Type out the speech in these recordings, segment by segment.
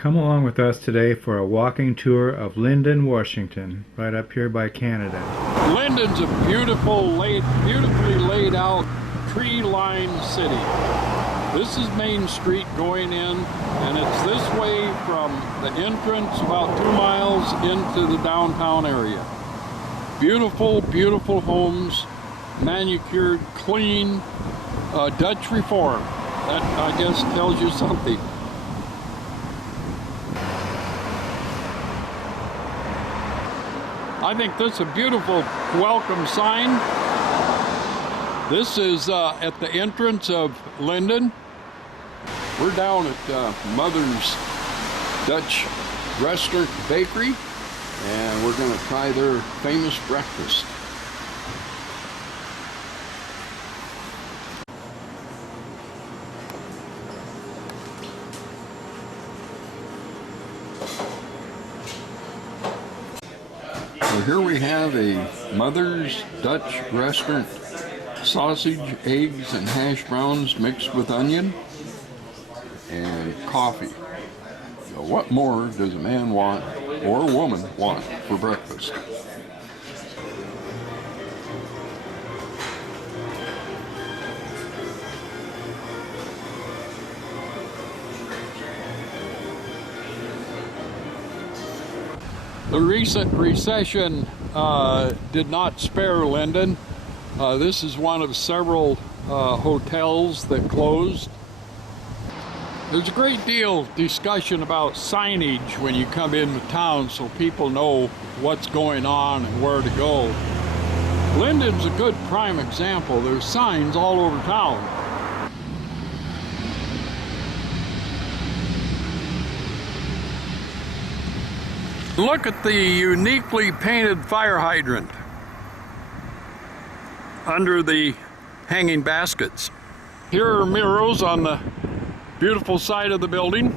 Come along with us today for a walking tour of Lynden, Washington, right up here by Canada. Lynden's a beautifully laid out, tree-lined city. This is Main Street going in, and it's this way from the entrance about 2 miles into the downtown area. Beautiful, beautiful homes, manicured, clean, Dutch reform. That, I guess, tells you something. I think this is a beautiful welcome sign. This is at the entrance of Lynden. We're down at Mother's Dutch Restaurant Bakery, and we're going to try their famous breakfast. So here we have a Mother's Dutch Restaurant, sausage, eggs, and hash browns mixed with onion, and coffee. Now, what more does a man want, or a woman want, for breakfast? The recent recession did not spare Lynden. This is one of several hotels that closed. There's a great deal of discussion about signage when you come into town so people know what's going on and where to go. Lynden's a good prime example. There's signs all over town. Look at the uniquely painted fire hydrant under the hanging baskets. Here are murals on the beautiful side of the building.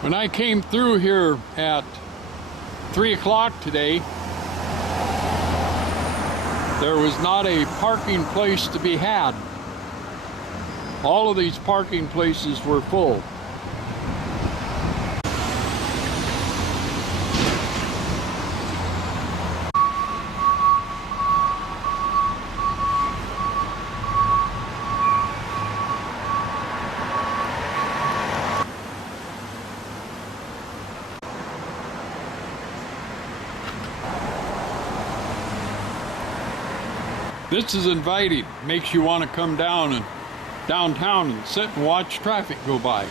When I came through here at 3 o'clock today, there was not a parking place to be had. All of these parking places were full. This is inviting. Makes you want to come downtown and sit and watch traffic go by.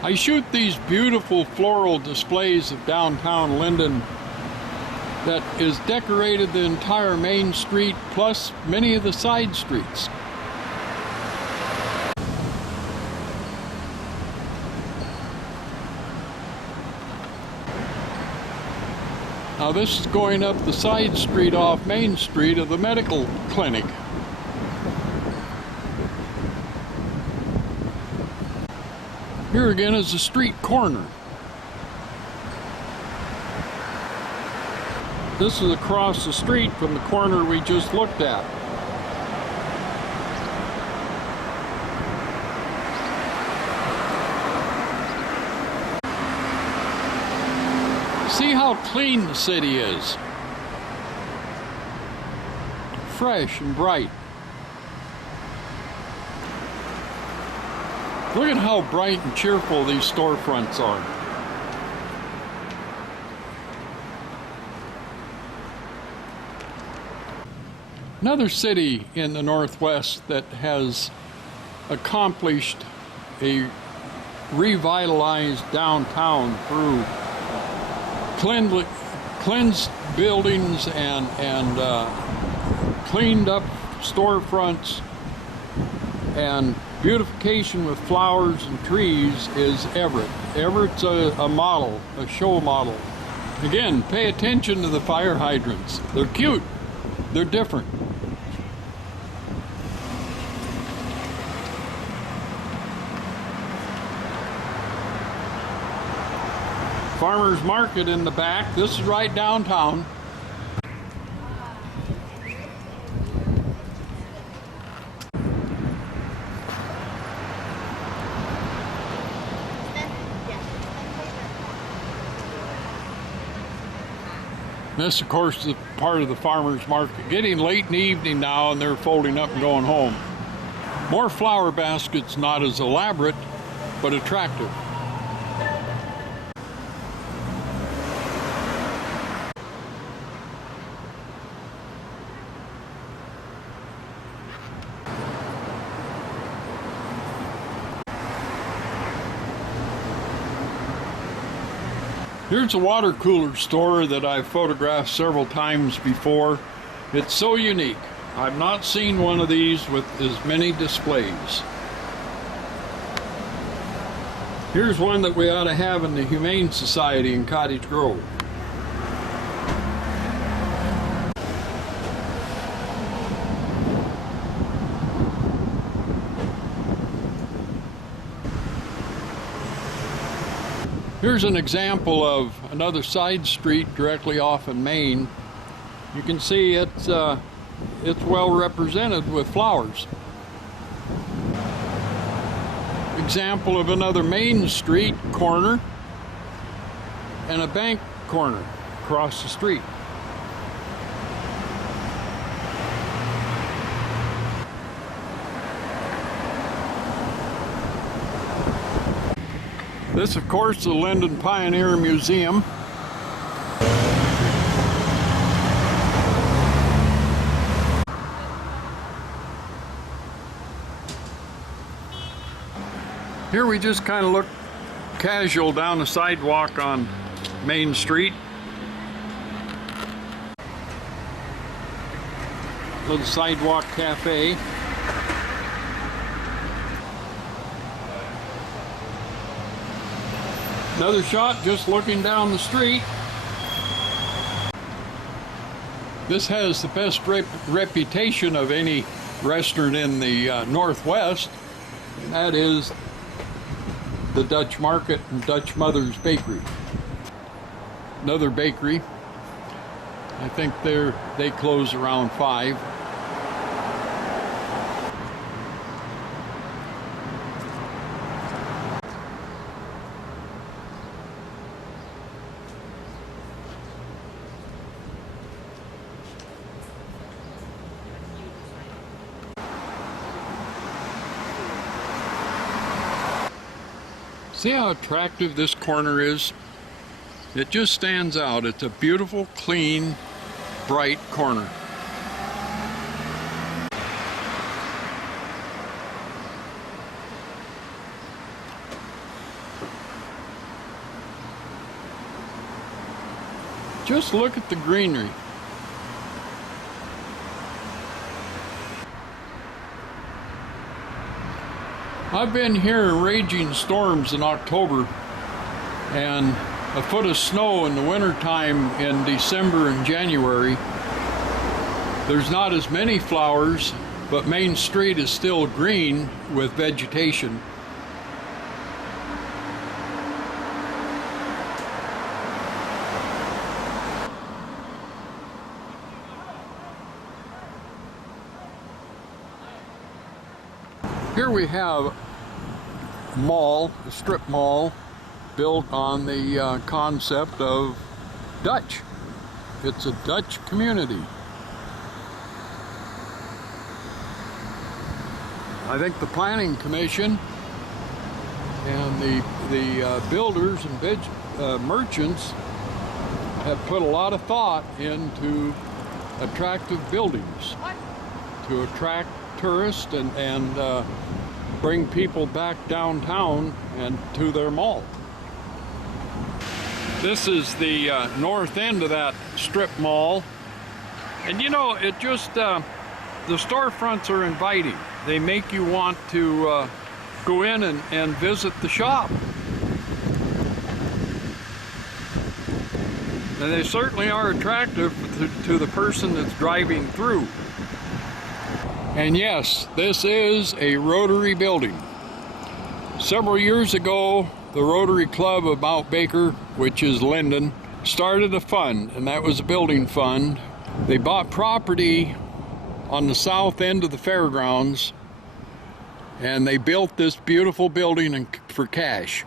I shoot these beautiful floral displays of downtown Lynden that is decorated the entire main street plus many of the side streets. Now this is going up the side street off Main Street of the medical clinic. Here again is a street corner. This is across the street from the corner we just looked at. See how clean the city is. Fresh and bright. Look at how bright and cheerful these storefronts are. Another city in the Northwest that has accomplished a revitalized downtown through cleansed buildings and cleaned up storefronts, and beautification with flowers and trees is Everett. Everett's a model, a show model. Again, pay attention to the fire hydrants. They're cute. They're different. Farmers market in the back. This is right downtown. This, of course, is part of the farmers market. Getting late in the evening now, and they're folding up and going home. More flower baskets, not as elaborate, but attractive. Here's a water cooler store that I've photographed several times before. It's so unique. I've not seen one of these with as many displays. Here's one that we ought to have in the Humane Society in Cottage Grove. Here's an example of another side street directly off in Main. You can see it's well represented with flowers. Example of another Main Street corner and a bank corner across the street. This, of course, is the Lynden Pioneer Museum. Here we just kind of look casual down the sidewalk on Main Street. Little Sidewalk Cafe. Another shot just looking down the street. This has the best reputation of any restaurant in the Northwest. And that is the Dutch Market and Dutch Mother's Bakery. Another bakery. I think they close around 5. See how attractive this corner is? It just stands out. It's a beautiful, clean, bright corner. Just look at the greenery. I've been here in raging storms in October and a foot of snow in the wintertime in December and January. There's not as many flowers, but Main Street is still green with vegetation. Here we have a mall, a strip mall, built on the concept of Dutch. It's a Dutch community. I think the Planning Commission and the builders and merchants have put a lot of thought into attractive buildings to attract tourists and bring people back downtown and to their mall. This is the north end of that strip mall. And you know, it just, the storefronts are inviting. They make you want to go in and visit the shop. And they certainly are attractive to the person that's driving through. And yes, this is a Rotary building. Several years ago, the Rotary Club of Mount Baker, which is Lynden, started a fund, and that was a building fund. They bought property on the south end of the fairgrounds, and they built this beautiful building for cash.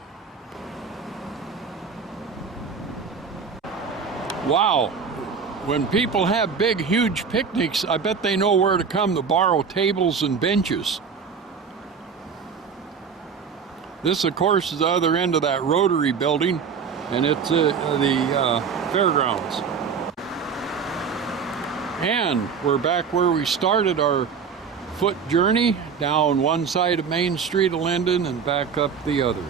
Wow, when people have big, huge picnics, I bet they know where to come to borrow tables and benches. This, of course, is the other end of that Rotary building, and it's the fairgrounds. And we're back where we started our foot journey, down one side of Main Street of Lynden and back up the other.